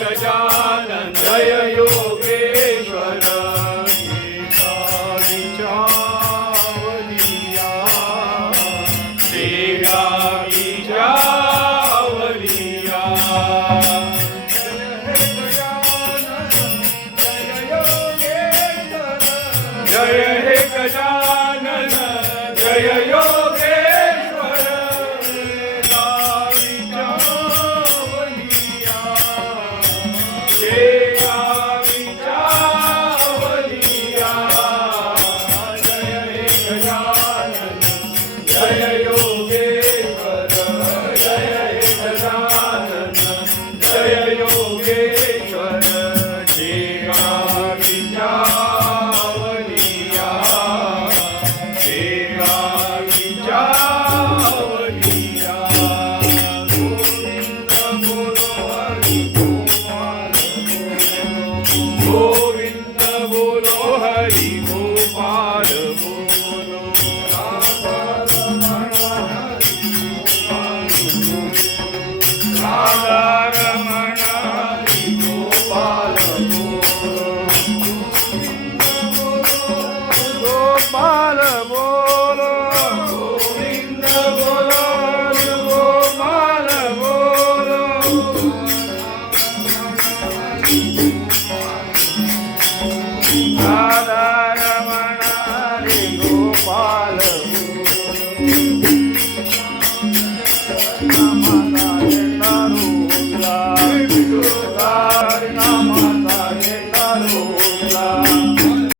गजानन जय योगेश्वर जय हे गजानन जय योगेश्वर जय योगेश्वर जय हे गजानन जय योगेश्वर गोविंद बोलो हरि गोपाल बोलो राधा रमण हरि गोपाल बोलो गोपाल बोलो गोविंद बोलो गोपाल बोलो राधा रमण हरि गोपाल बोलो